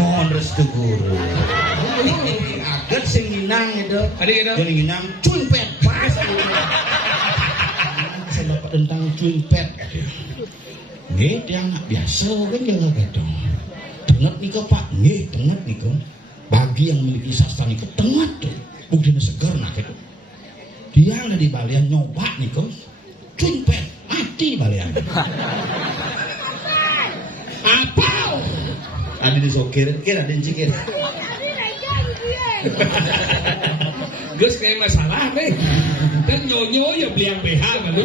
mohon restu guru. Aget sing nginang itu. Ade gitu. Jadi nginang cuimpet pas. Saya dapat tentang cuimpet. Nggih, tiang biasa kan jangan gitu. Tenget nika Pak, nggih tenget nika. Bagi yang memiliki sastra nika tenget tuh. Buktinya seger nak itu. Dia ada di balian nyoba nika. Cuimpet mati balian. Apa? Ada di sokir, kira ada cikir. Gus kayak masalah nih. Dan nyonyo ya beli yang BH kan lu.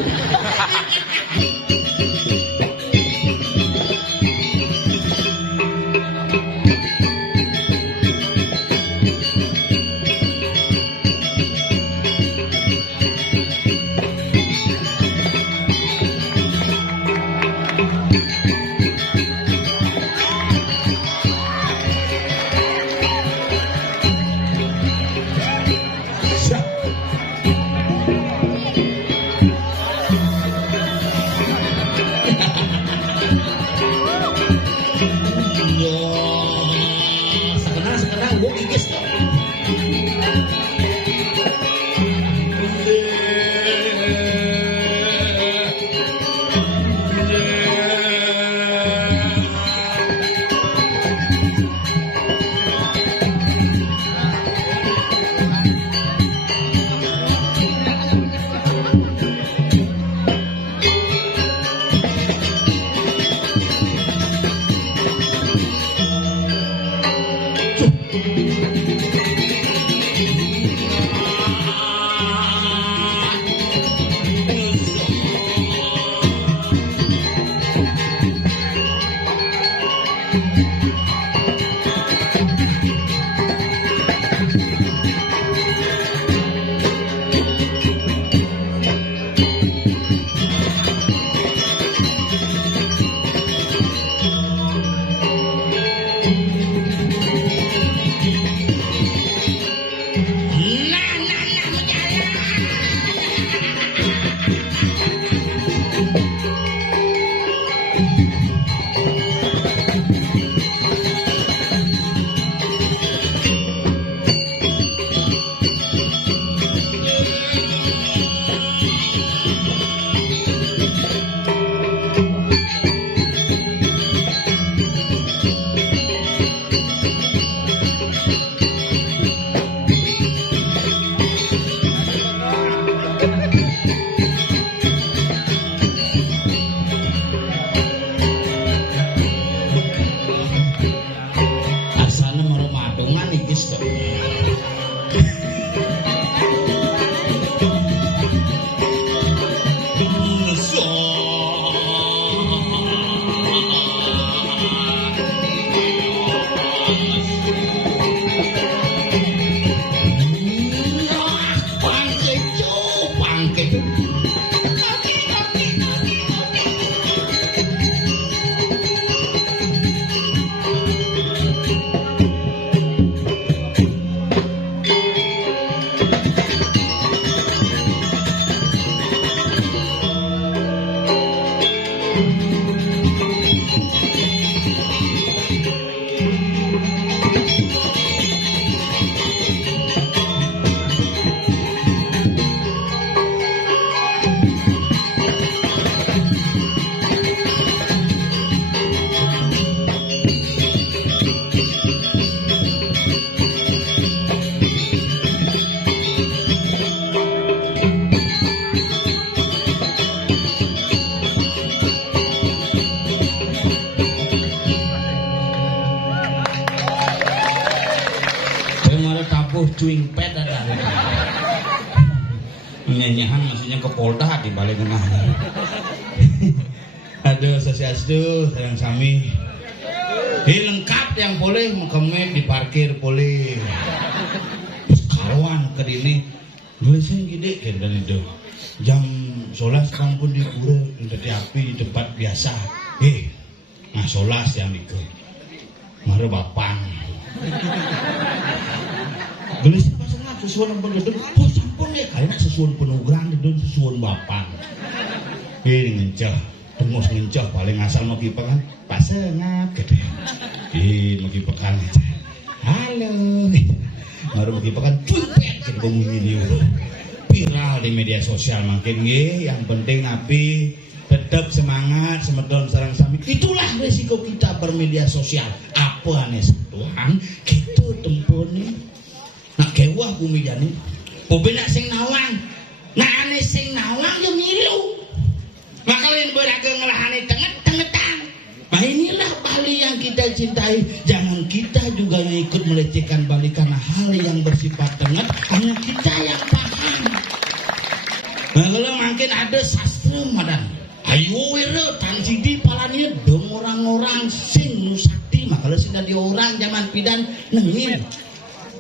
Cuimpet ada. Nyanyian maksudnya ke Polda di balik tengah. Aduh, sasiastu sayang sami. Lengkap yang boleh mengkemet di parkir boleh. Terus kawan ke dini ngelesin gede kan dan itu. Jam 11 kampung di pura di api di tempat biasa. Nah 11 yang ikut. Mari bapang. Gelis pasangan sesuatu pun gedung, oh sampun ya kayaknya sesuatu penugrang di dalam sesuatu bapang. Ini ngencah, tengos ngencah paling asal mau kipa kan pasangan gede. Magi pekan. Halo. Baru magi pekan cumpet ke bunyi dia. Viral di media sosial makin nggih, yang penting api tetap semangat semedon sareng sami. Itulah resiko kita bermedia sosial. Apa aneh Tuhan kita tempone. Nak kewah bumi jani. Bobe nak sing nawang. Nak aneh sing nawang yo milu. Maka lain beragam ngelahane tenget-tengetan. Nah inilah Bali yang kita cintai. Jangan kita juga ikut melecehkan Bali karena hal yang bersifat tenget. Hanya kita yang paham. Nah kalau makin ada sastra madan. Ayo wira tan sidi palanya dong orang-orang sing nusakti. Maka kalau sudah di orang zaman pidan nengil.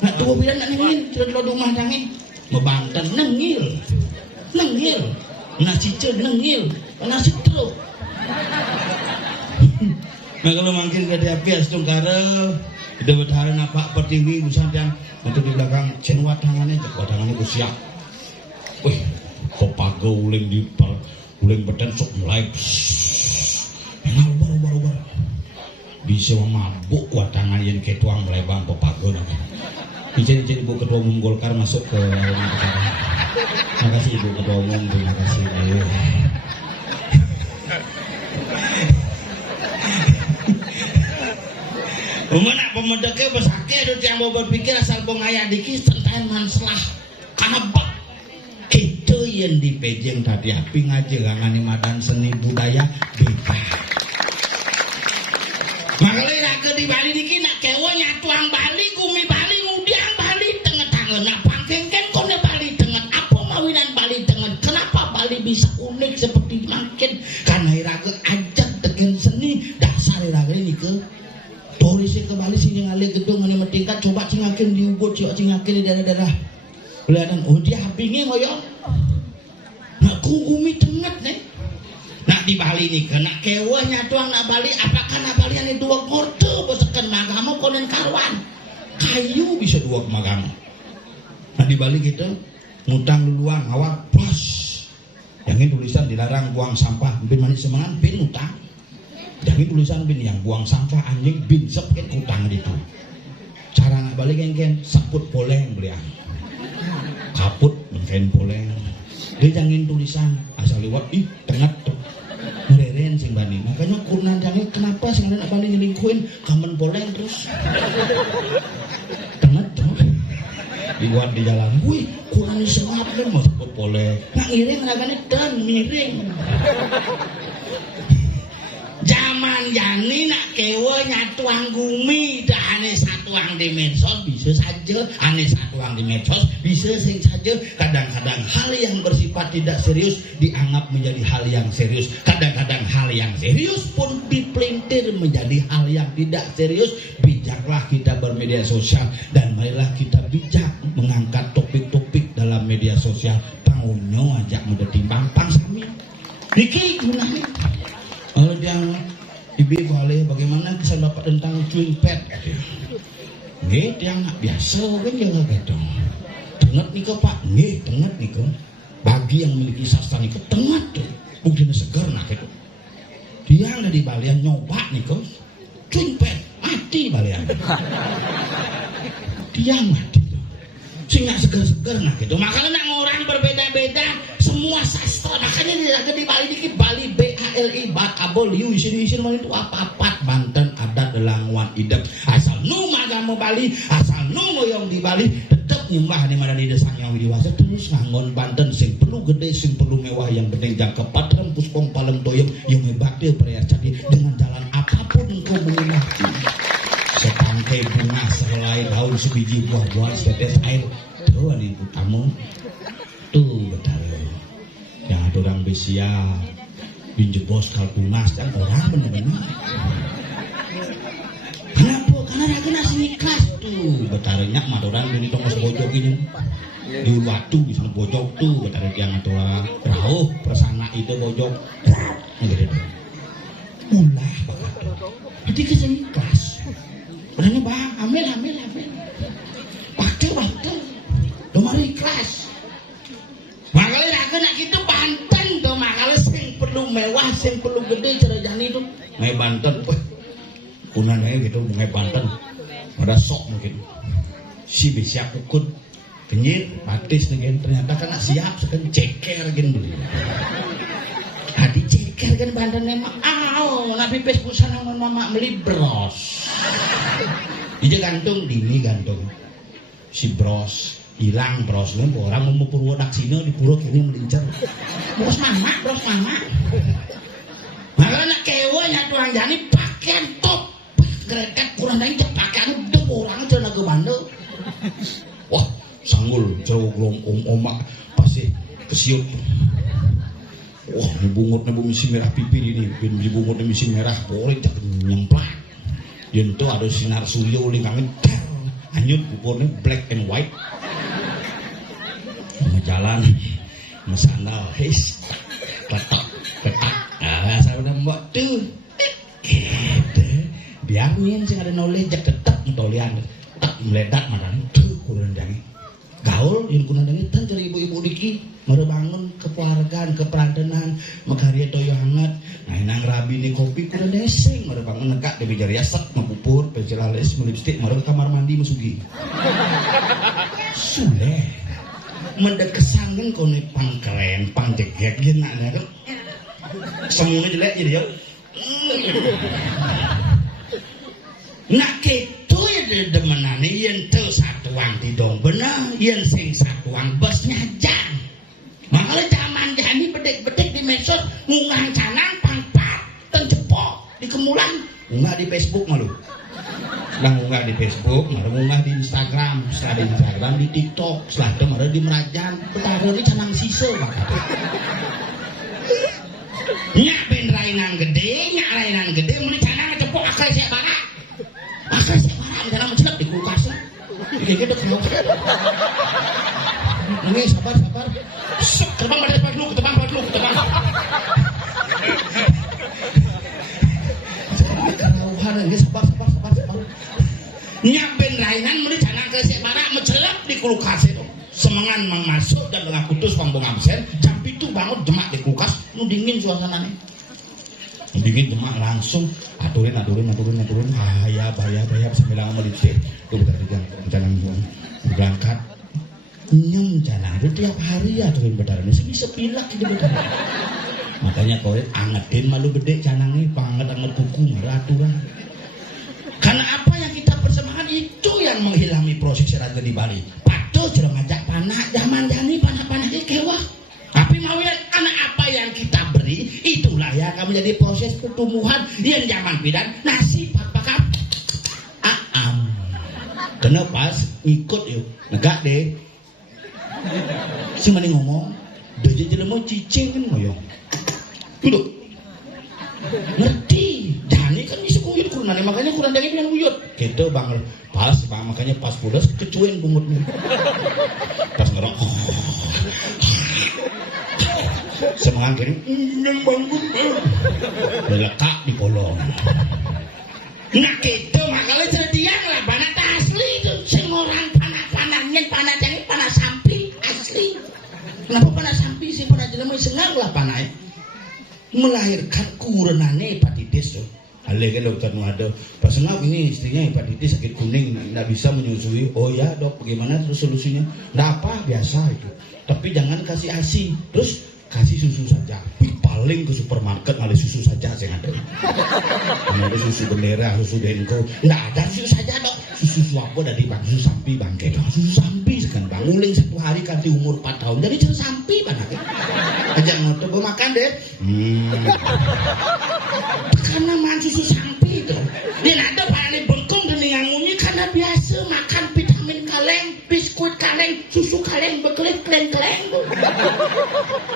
Nak tua pidan nak nengil. Tidak lo rumah nangin. Membantan nengil. Nengil. Nasi ced nengil. Nasi truk. Nah kalau makin ke dia pias tungkara kita bertahan apa pertiwi busan yang untuk di belakang cenwat tangannya usia. Wih, kopago uling di uling beten sok mulai. Enggak baru bisa mabuk watangan yang ketuang mulai bang kopago nih. Izin Ibu Ketua Umum Golkar masuk ke perkara. Terima kasih Ibu Ketua Umum, terima kasih. Mana pemedeknya besake ada yang mau berpikir asal bongaya dikit tentang masalah kanabak itu yang dipejeng tadi api ngajelangan madan seni budaya beda. Makanya raga di Bali dikit nak kewa nyatuang Bali kumi Bali ngudiang Bali tengah-tengah nak pangkengken kone Bali tengah apa mawinan Bali tengah. Kenapa Bali bisa unik seperti makin karena raga ajak tegen seni dasar raga ini ke Polisi ke Bali sini ngalih gedung ini metingkat coba cingakin di Ubud, coba cingakin di daerah-daerah. Kelihatan, oh dia habingnya ngoyong. Nak kugumi tengat nih. Nak di Bali nih, kena kewah nyatuang nak Bali. Apakah nak Bali ini dua korte besekan magamu konen karuan. Kayu bisa dua magamu. Nah di Bali kita ngutang duluan awal plus. Yang ini tulisan dilarang buang sampah. Bin manis semangat, bin ngutang. Jadi tulisan bin yang buang sampah anjing bin sepket utang itu. Cara nak balik kan saput poleng belian. Kaput mungkin poleng. Dia jangan tulisan asal lewat tengah tuh. Mereren sing bani. Makanya kurnan jangan kenapa sing nak bani nyelingkuin kamen poleng terus. Tengah tuh. Dibuat di jalan. Wih, kurang semangat kan mau saput poleng. Nak ngiring raganya dan miring. Zaman jani nak kewa nyatuang gumi dah aneh satuang di medsos bisa saja aneh satuang di medsos bisa sing saja kadang-kadang hal yang bersifat tidak serius dianggap menjadi hal yang serius kadang-kadang hal yang serius pun dipelintir menjadi hal yang tidak serius. Bijaklah kita bermedia sosial dan marilah kita bijak mengangkat topik-topik dalam media sosial. Tahunnya ajak mudah timbang pang sami niki gunanya. Kalau dia ibu boleh bagaimana kesan bapak tentang cuimpet nggih dia nggak biasa kan jangan gitu tenget nih pak nggih tenget nih bagi yang memiliki sastra nih tenget tuh buktinya seger nak itu dia nggak di Balian nyoba nih cuimpet mati Balian dia mati tuh sehingga seger-seger nak itu makanya nak orang berbeda-beda semua sastra makanya di Bali dikit Bali BALI bakabol yu isin-isin mana itu apa-apa Banten adat delanguan idep asal nu magamu Bali asal nu moyong di Bali tetap nyembah di mana di desanya widiwasa terus nganggon Banten sing perlu gede sing perlu mewah yang penting jangka patram puspong palem toyong yang mebakti perayaan jadi dengan jalan apapun engkau menikmati setangkai bunga sehelai daun sebiji buah-buah setetes air tuh ini tamu tuh betul yang ada orang besia binjebos kalpunas dan orang benar-benar kenapa? Karena dia kena sini kelas tuh betarnya mah orang dari tongos bojok ini di waktu bisa bojok tuh betar yang ada rauh persana itu bojok gitu ulah bakat jadi kesini kelas berani bang ambil waktu domari kelas makanya aku nak kita Banten tuh makanya sing perlu mewah sing perlu gede cerajani itu main Banten kunan aja gitu pada sok mungkin si bisa ukut kenyir batis dengan ternyata kena siap sekan ceker gen beli hadi ceker gen bandan emang nabi pes pusana mama beli bros ija gantung dini gantung si bros hilang bros orang mau purwodak sini di pura kini melincar bros mama malah nak kewanya tuang jani pakaian top gerekat kurang dari pakaian udah orang aja naga bandel wah sanggul jauh belum omak pasti kesiut wah dibungutnya misi merah pipi ini dibungutnya misi merah boleh tak nyemplak dan itu ada sinar surya lingkangin hanyut bukurnya black and white jalan sandal his ketak saya udah mbak tuh gitu biarin sih ada knowledge tetap mentolian tak meledak marah tuh kurang jangan gaul yang kurang jangan tan cari ibu-ibu diki baru bangun kekeluargaan keperantenan makarya toyo hangat nah nang rabi nih kopi kurang deseng baru bangun negak di meja riasak mapupur pensil alis melipstik baru ke kamar mandi masuki sudah mendekesangan kone pang keren pang jegek gitu nak semuanya jelek jadi ya nak gitu ya demenane yang tuh satuan tidong benar yang sing satuan bosnya jang makanya zaman jani bedek-bedek di medsos ngungang canang pangpat tencepok di kemulan ngunggah di Facebook malu setelah ngunggah di Facebook malah ngunggah di Instagram setelah di Instagram di TikTok setelah itu malah di Merajan petara ini canang sisa bakal nyak ben rainan gede muli canang cepok akal siap barak canang mencelap di kulkas ini gitu kenal ini sabar terbang pada depan lu terbang kerauhan ini sabar nyak ben rainan muli canang ke siap barak mencelap di kulkas itu semangan masuk dan dengan kutus pambung absen jam itu bangun jemak di kulkas nu dingin suasananya dingin jemak langsung aturin bahaya sambil lama melipsik tuh bentar jalan berangkat nyem jalan itu tiap hari aturin bedaran bisa pilak gitu bedaran makanya kau angetin malu gede canangnya anget kuku marah aturan karena apa yang kita persembahkan itu yang menghilami proses raga di Bali patuh jereng ngajak panah zaman jani panah-panah kewah tapi mau yang anak apa yang kita beri itulah yang akan menjadi proses pertumbuhan yang zaman bidan nasib apakah kena pas ikut yuk negak deh si mana ngomong dia jelema cicing kan ngoyong duduk ngerti jani kan bisa kuyut kurang makanya kurang daging yang kuyut gitu bang pas makanya pas pulas kecuin bungutnya pas ngerok semangat kiri yang bangun letak di kolong nah gitu makanya cerdian lah panah asli itu sing orang panah-panahnya panah jangan panah sampi asli kenapa panah sampi sih panah jelema sengar lah panah melahirkan kurenane hepatitis tuh Ale kan dokter ada personal ini istrinya hepatitis sakit kuning nggak bisa menyusui oh ya dok bagaimana terus solusinya nggak apa biasa itu tapi jangan kasih ASI terus kasih susu saja paling ke supermarket ada susu saja saya ada susu bendera susu denko nggak ada susu saja dok susu apa dari bang susu sampi bangke susu sampi sekarang bang uling satu hari kan di umur 4 tahun jadi susu sampi banget aja ngotot gue makan deh karena makan susu sampi itu dan ada paling bengkong dan yang unyi karena biasa makan vitamin kaleng biskuit kaleng susu kaleng bekelip keleng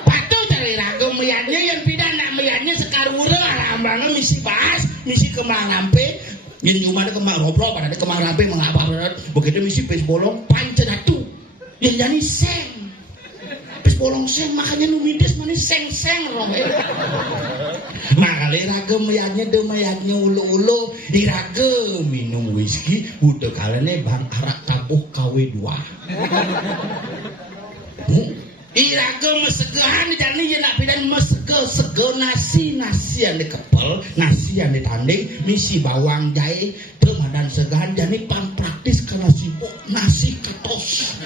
patuh dari raga meyanya yang pidan nak meyanya sekarura alambangan misi bahas misi kemang lampe yang cuma ada kemang roblok ada kemang lampe mengapa begitu misi pes bolong pancadatu yang jadi seng pes bolong seng makanya numides mana seng roh makanya raga meyanya ulu di raga minum whisky udah kalian bang arak tabuh KW2 Iraga mesegahan jani ye nak pidan mesege nasi yang dikepel, nasi yang ditanding, misi bawang jahe, temadan segahan jani pan praktis karena sibuk nasi katos.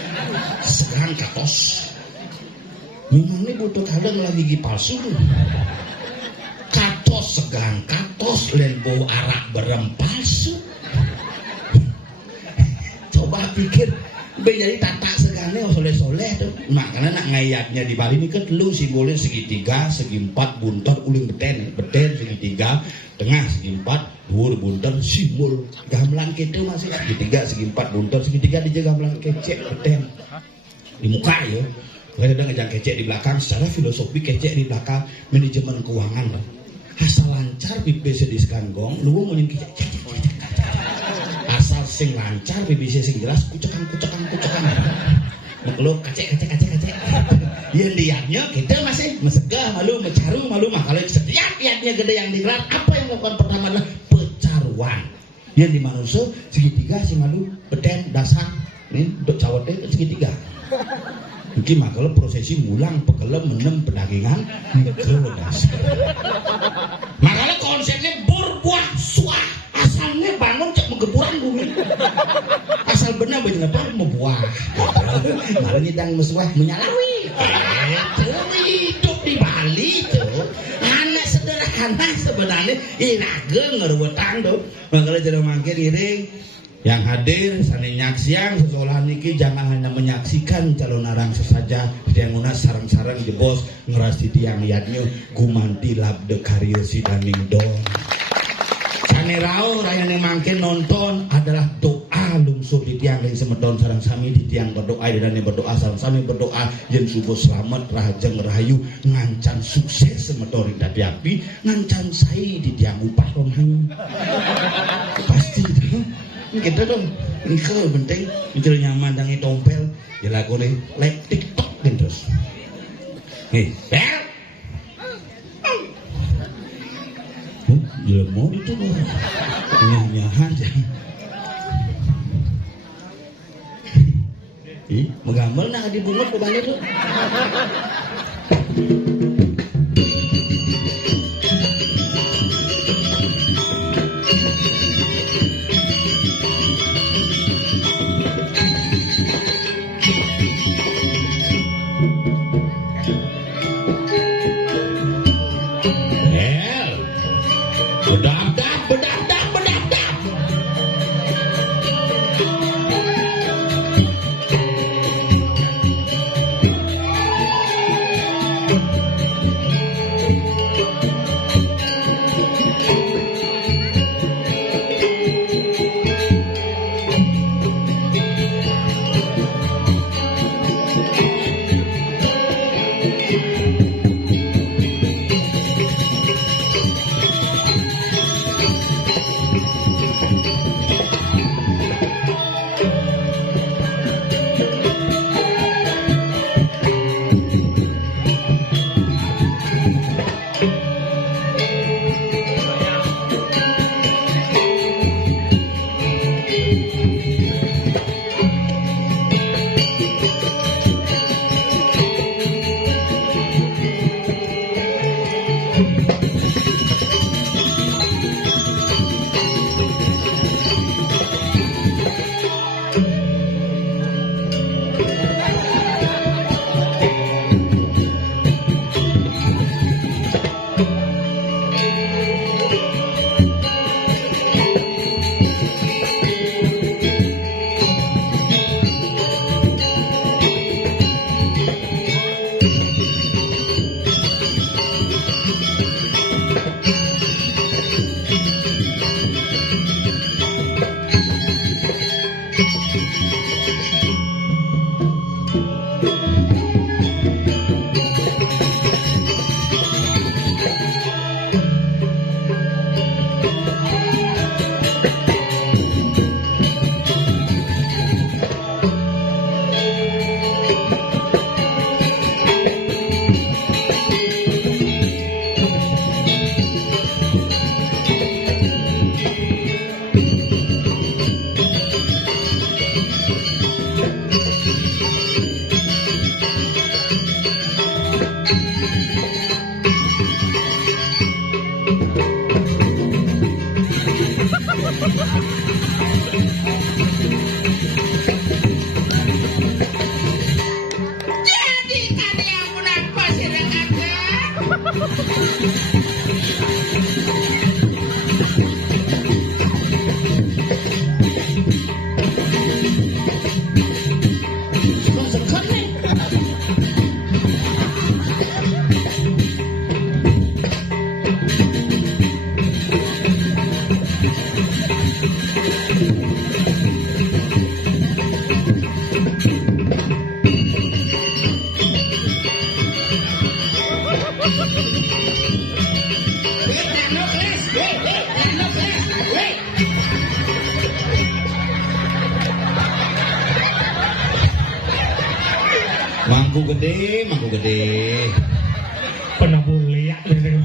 Segahan katos. Memang ini butuh kadang lagi gigi palsu. Katos segahan katos len bau arak berem palsu. Coba pikir jadi tata segane soleh-soleh tuh. Makanya nak ngayatnya di Bali ini kan lu simbolnya segitiga, segi empat, bunter, uling beten segitiga, tengah segi empat, dhuwur bunter, simbol gamelan kita masih segitiga, segi empat, bunter, segitiga dijaga gamelan kecek beten di muka ya. Kadang ngejang kecek di belakang, secara filosofi kecek di belakang manajemen keuangan lah. Asal lancar BBC di sekanggong, lu mau kecek asal sing lancar BBC sing jelas kucekan makhluk kacek yang diatnya kita masih mesegah malu mecaru malu mah kalau setiap iatnya gede yang digelar apa yang melakukan pertama adalah pecaruan yang di manusia segitiga si malu beden dasar ini untuk cawatnya segitiga mungkin mah kalau prosesi mulang pekelem menem pedagingan ke dasar makanya konsepnya berbuah suah asalnya bangun cek menggeburan bumi asal benar apa membuah malah nyedang mesuah menyalawi hidup di Bali tuh anak sederhana sebenarnya iraga ngerwetang tuh makanya jadi makin iring yang hadir sani nyaksiang sekolah niki jangan hanya menyaksikan calon arang sesaja yang guna sarang-sarang jebos ngerasi tiang liatnya gumanti labde karya si daning dong sani rao rayane mangkin nonton adalah doa lungsur di tiang yang semedon sarang sami di tiang berdoa dan berdoa sarang sami berdoa yang subuh selamat rahajeng rahayu ngancan sukses semedon dadi api ngancan sai di tiang upah romahan pasti gitu kita dong ini penting itu nyaman dangi tompel dilakoni like TikTok kan terus nih bel ya mau itu nyahan ih menggambar nah di bungut bebannya tuh Mangku gede, mangku gede. Penabuh liak dari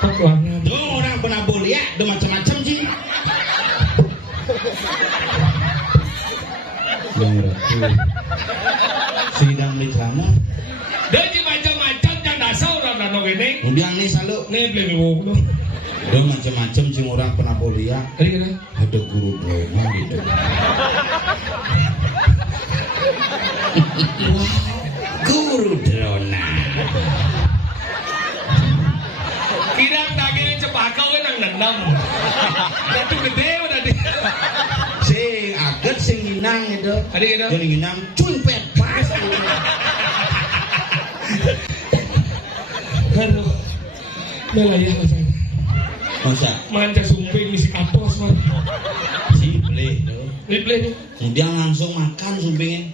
pokoknya. Tuh orang penabuh liak, tuh macam-macam sih. Yang ratu. Sidang di sana. Dari macam-macam yang dasar orang danau ini. Kemudian nih selalu. Nih beli lu. Tuh macam-macam sih orang penabuh liak. Ada guru drama gitu. Guru drona. Kirang daging cepakau nang nendang. Itu gede udah di. Sing aget sing nginang itu. Ada gitu. Yang nginang cumpet pas. Aduh. Melayang saya. Masa Manja sumping isi kapos man. si boleh tuh. Boleh. Kemudian langsung makan sumpingnya.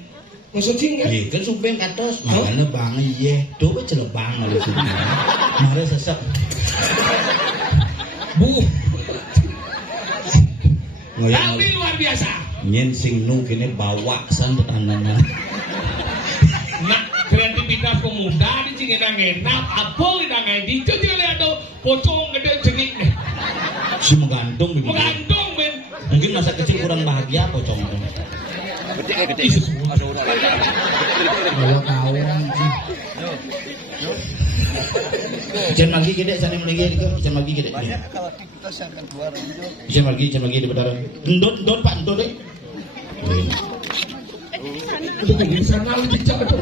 Maksud kan? Iya kan sumping katos makanya bang iya tuh celebang oleh sumping. Mari sesek. Bu. Ngoyang Tapi luar biasa. nyen sing nu kene bawa san tetanana. Nah, kreativitas pemuda di sini enak apa kita ngaji itu dia lihat tuh pocong gede jenik nih. Si menggantung begitu. Menggantung men. Mungkin masa kecil kurang bahagia pocong itu. Gede semua. Kalau kawan sih. Jangan lagi gede, sana lagi gede, jangan lagi gede. Banyak kalau aktivitas yang akan keluar gitu. Jangan lagi di bedara. Ndot Pak, ndot deh. Itu kan di sana itu cakap tuh.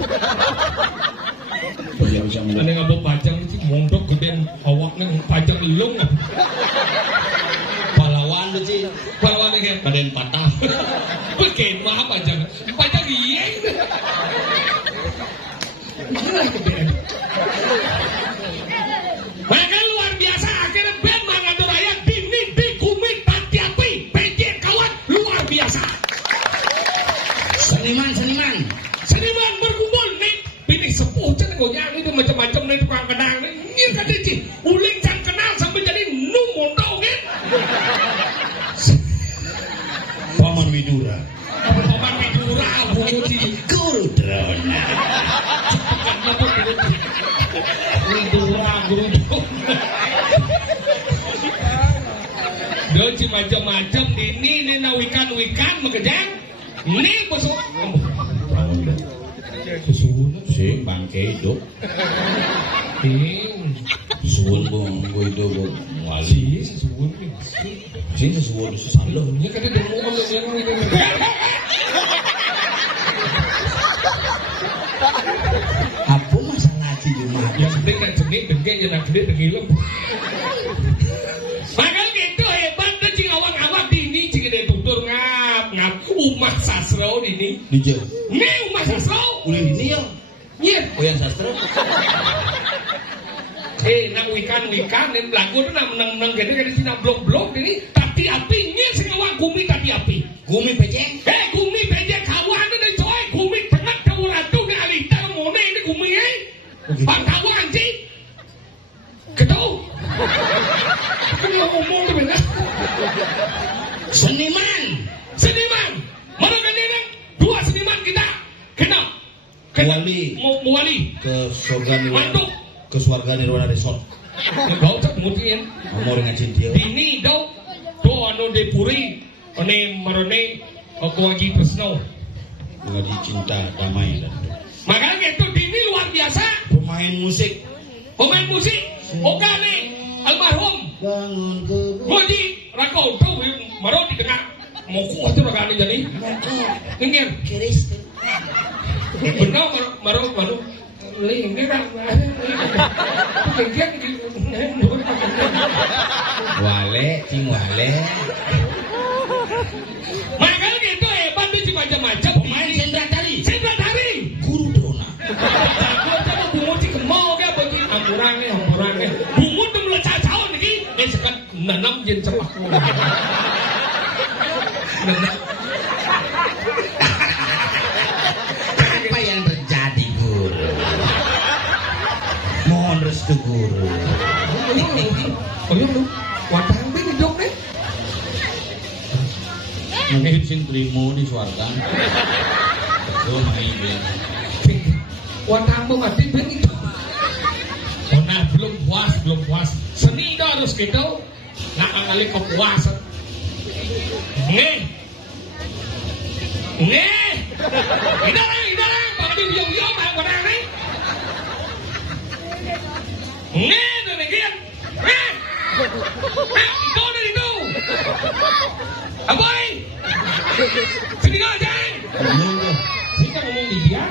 Ya bisa Ada ngabuk pajang itu mondok gedean awaknya pajang lelong. pahlawan tuh sih. Pahlawan kan Badan patah. Bikin mah pajang. Pajang iya. Maka luar biasa akhirnya band Manado Raya Dini di Kumit Tatiapi PJ kawan luar biasa. Seniman berkumpul nih pilih sepuh cen goyang itu macam-macam nih tukang kedang nih ini kan sih uling can kenal sampai jadi numondau kan. Paman Widura. Paman Widura buci Guru drona. Widura guru Doci macam-macam ini wikan makejang. Ini bosok. Susuun Si bangke hidup. Suwun bung itu bung wali. susuun. Si suwun sesalo. Ini kan dia mau ngomong itu. Apa masalah si rumah? Ya penting kan jenis dengke ya nak gede dengilem. Makanya gitu hebat tuh cing awang-awang dini cing dia tutur ngap umat sastra dini. Dijel. Nih umat sastra. Udah ini ya. Iya. Oh yang sastra. Nang wikan dan lagu tuh nang menang gede kan di sini blok ini tapi apinya sing awang kumi tapi api. Gumi pejeng. Kumi beja kawan itu coy kumi tengah kau ratu ni alita mone ini kumi bang kawan sih. Ketau. Kena ngomong tu benar. Seniman. Mana kan ini dua seniman kita kena Muwali Ke surga nirwana. Mantuk. Ke surga nirwana resort. Kau tak mungkin. Mau dengan cintia. Ini dau tu anu de puri ane marone aku lagi pesno. Mengaji cinta damai dan Makanya itu dini luar biasa. pemain musik. Oka nih almarhum Bangun ke Moji rakau tu maro di tengah mau kuat tu rakani jadi. Ingin Kristen. benar maro Lingkir Wale, cing wale. Makanya gitu hebat tuh macam-macam. Pemain sendra tari. Guru drona. Coba bungut sih kemau ke bagi amburannya. Bungut tuh melecah tahun lagi. Sekat nanam jen cepat. Apa yang terjadi guru? Mohon restu guru. Oh iya lu, watang bin dok deh. Mungkin sing trimo di suarga. Oh my god. Warna mati begitu. Oh nah, belum puas. Seni itu harus gitu. Nah, kali kepuasan. Nih. Idarang, bang di biong bang pada nih. Demikian. Itu. Aboy. Sini kau jangan. Kita ngomong di dia.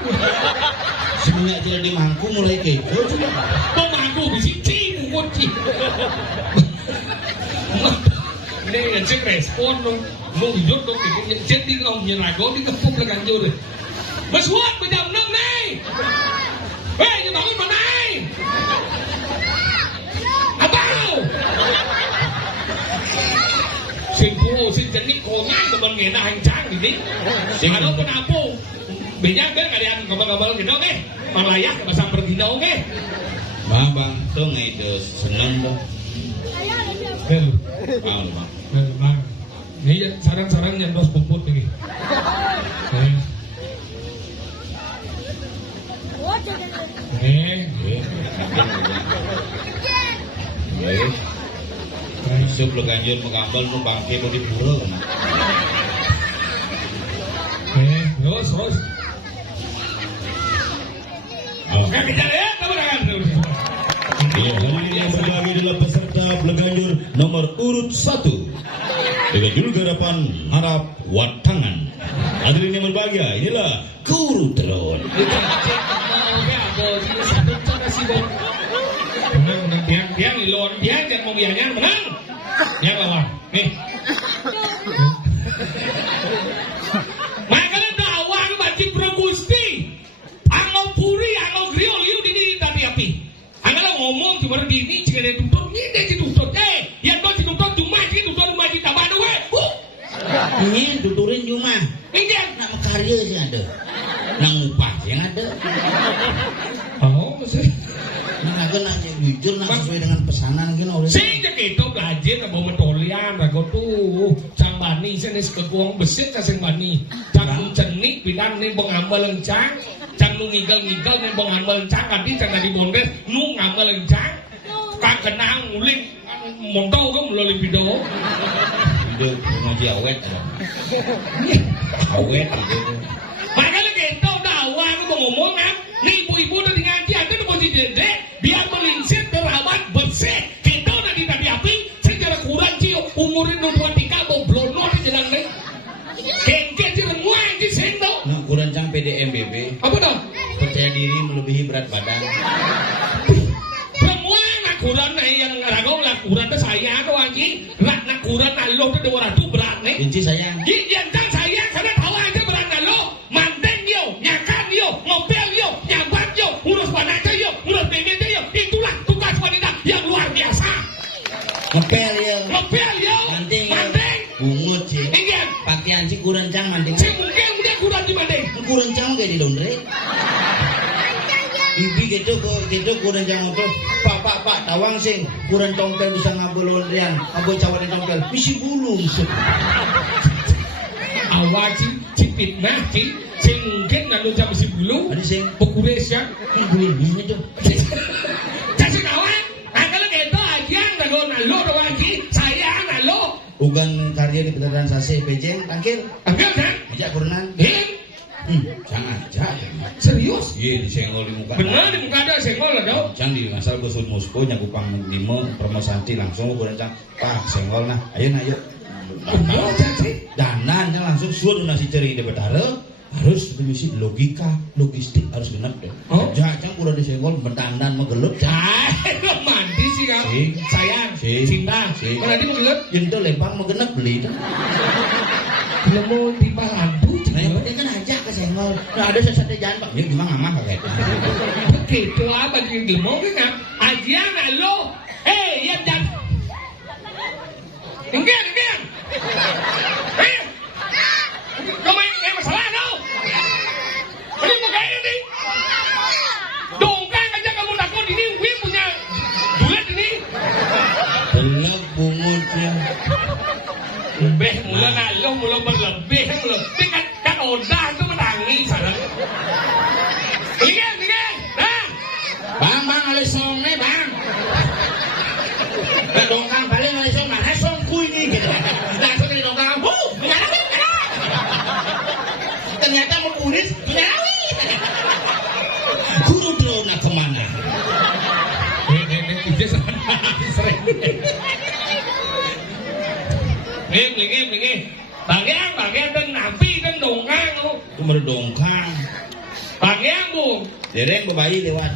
Semenjak tidak di mangku mulai kepo juga. Mau mangku bisi cinggut cing. Ini yang cek respon dong. Mau hidup dong. Yang cek di ngomong nyerago di kepuk lekan jauh. Bersuat berjam 6 nih. Hei, you bangun mana? Abang. Sing jenik kongan teman ngena hancang ini. Kalau penampung. Banyak kan kalian gabal-gabal gitu oke. Malayak bahasa pergina oke. Bang, tuh ngide seneng dong. Bang. Ini sarang-sarang yang dos puput lagi. Isuk lo ganjur mengambal nu bangke mau dipura kan. Terus. Bicara ya, kamu jangan. Ya, hari ini yang berbagi adalah peserta Bleganjur nomor urut 1 dengan judul garapan Harap Watangan. Hadirin yang berbahagia, inilah Guru Telon. Menang, dia ngilon, dia jangan mau biarnya menang. Yang lawan, nih. Makanya dakwah bagi Pragusti, angau puri, angau griol, liu dini tadi api. Angau ngomong cuma dini, jika dia duduk, ini dia duduk, yang kau duduk cuma dia duduk rumah di tabanu, Ini dudurin cuma. ini Nak karya sih ada. Nang upah sih ada. oh, sih. Nang agak nak jujur nak sesuai dengan pesanan gini oleh. Sing itu belajar mau metolian rago tuh cambani senis kekuang besit kasing bani cang cenik bilang nih pengambil lencang cang nu ngigel nih pengambil lencang tadi cang tadi bondes nu ngambil lencang kang kenang nguling montau kan melalui video Hidup ngaji awet. Awet gitu. makanya gitu dakwah aku mau ngomong kan nih ibu-ibu udah ngaji ada tuh posisi dede biar melingsir terawat bersih kita nanti tadi api secara kurang sih umurin 23 mau blono di jalan nih kengke sih semua aja sih tau Nak kurancang PDMBB. apa dong Percaya diri melebihi berat badan. semua nakuran yang ragu nakuran itu saya tuh anjing nakuran nalo tuh 200 berat nih Kunci sayang. yang saya karena tahu aja berat nalo manteng yo nyakan yo ngopel yo nyambat yo urus banaca yo urus bebete yo itulah tugas wanita yang luar biasa Ngepel ya. ngopel yo Manteng. manteng Bungut sih. ingin Pakaian sih kurancang manteng. si mungkin udah kurang di manteng Kurancang kayak di laundry. Bibi gitu kurancang itu. Pak tawang sing kurang tompel bisa ngabul laundryan. Ngabul cawan tompel. Misi bulung. awal cipit nah si mungkin nalo jam si bulu Ada sing pekules ya bulung itu. kasih kawan kalau gitu aja nalo doang lagi saya nalo Ugan karya di Peteran Sase Pejeng tangkil. enggak kan Ajak kurenan. Jangan aja. serius Iya disenggol di muka. bener di muka ada senggol lah dong Jangan di ngasal gosud musko nyakupang lima promosanti langsung lu kurancang. Pak senggol nah. Ayo. bener jadi Danan kan langsung suruh nasi ceri di betara harus misi logika logistik harus genap deh. Oh. Jangan kurang disenggol mendanan megelut. romantis sih kau Si. sayang Si. cinta Si. kalau tadi mau lihat Jento lempang megenap beli dah. belum mau tiba lampu Nah yang penting kan ajak ke senggol. Nah ada sesuatu jalan pak. Ya gimana ngamah kaget. begitu apa jadi mau kan aja nalo ya jangan enggak kau main masalah tau ini mau kayak ini dongkang aja kamu takut ini gue punya duit ini Belag bungutnya. mula nalo mula berlebih kan odah itu menang wangi sareng. Iki. Nah. Bang oleh songne, Bang. Dongkang balik oleh song, mana songku ini gitu. Langsung dari dongkang, menyalawi. Ternyata mau kuris, menyalawi. Guru drone kemana? Ini sering. Ngim. Bagian dan napi dan dongkang. Itu merdongkang. Bagian bu. Dereng bebayi lewat.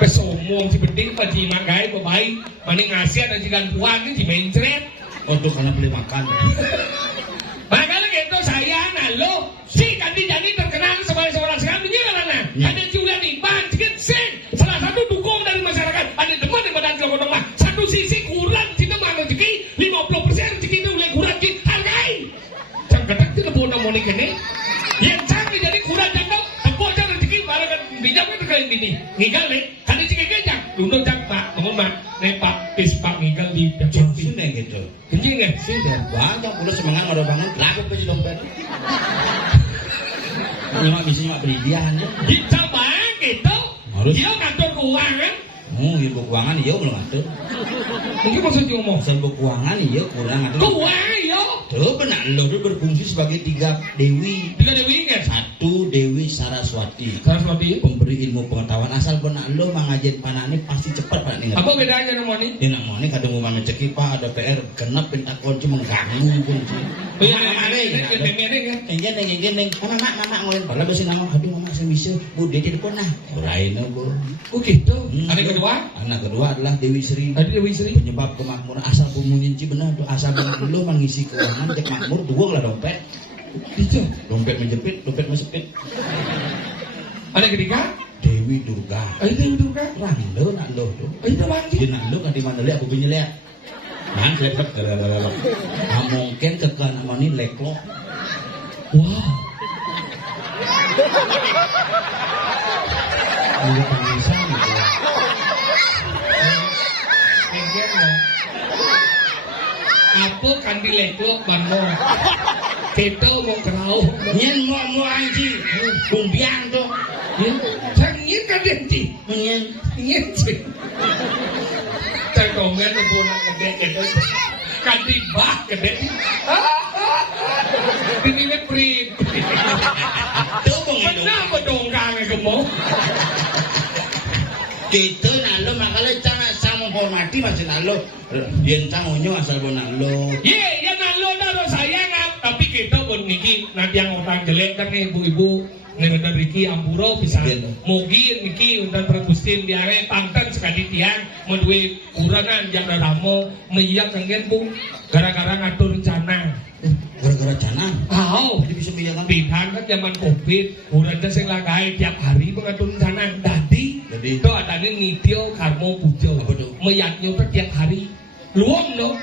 Pesomong si penting pasti makai bebayi. Mending ngasih ada jikan puan ini mencret. Untuk karena beli makan. Makanya gitu saya lo si kandi jadi terkenal sebagai seorang sekarang menyelenggara. Ada juga nih sedikit sen. Salah satu dukung dari masyarakat. Ada teman yang badan kelompok rumah. Satu sisi kurang kita mau rezeki 50% rezeki itu mulai kurang kita hargai. Jangan ketak kita bodoh mau nih kene. Yang canggih jadi kurang jangkau. Bocah rezeki barang kan bijak itu kayak gini. Ngigal nih. Kali sih kejang. Dulu jangan pak, bangun pak. Nih pak, pis pak ngigal di jam Sini gitu. kencing nggak? Sini banyak udah semangat ada bangun. Laku pasti dompet. Nyimak bisa nyimak beridian ya. Kita bang gitu. Harus. Dia ngatur keuangan. Ibu keuangan iya belum ngatur. Mungkin maksudnya ngomong. Asal ibu keuangan iya kurang ngatur. Keuangan yo. Tuh benar lo itu berfungsi sebagai 3 dewi. Tiga dewi kan? 1 Dewi Saraswati. Saraswati. Pemberi ilmu pengetahuan asal benar lo mangajin panane pasti cepat pak nih. Apa bedanya nama ini? Ini nak mau nih kadang mau cekik pak ada PR kenapa pinta kunci mengganggu kunci. Enggak. Mama ngolin pala besi nama aduh mama saya bisa bu dia telepon nah. Lain bu. Oh gitu. Anak kedua adalah Dewi Sri. Ada Dewi Sri. Penyebab kemakmuran asal pemunyici benar tuh asal benar lo mengisi keuangan cek makmur dua lah dompet. Itu. Dompet menjepit, dompet mesepit. Anak ketiga. Dewi Durga. Ayo Dewi Durga. Ranglo nak lo tuh. Ayo bangki. Dia nak lo kan di mana lihat aku punya lihat. Nah, lihat. Mungkin kekan nama ini leklo. Wow. Ini pengisan gitu. Apa kan dileklok bano? Kita mau kerau. Nyen mau anji, kumbiang tuh. Saya ingin kan denti. Nyen. Ingin sih. Saya komen punya gede. Kan dibah gede. Ini print. Tuh pengen. Kenapa dongkang kamu? Kita nalo makanya jangan sama menghormati masih nalo. Yen cangonyo asal pun nalo. Ye, ya nalo daro sayang tapi kita pun niki nanti yang orang jelek kan ibu-ibu ngebener Riki Ampuro bisa mungkin niki untuk pergustin diare pangtan sekali tiang menduwe kurangan yang ramo meyak kengen bu gara-gara ngatur rencana. Gara-gara canang. Jadi bisa meyakan pindahan kan zaman Covid, urangnya sing lagai tiap hari mengatur rencana. Dadi itu adanya nitio karmo pujo. Meyaknya tuh tiap hari. Luang no.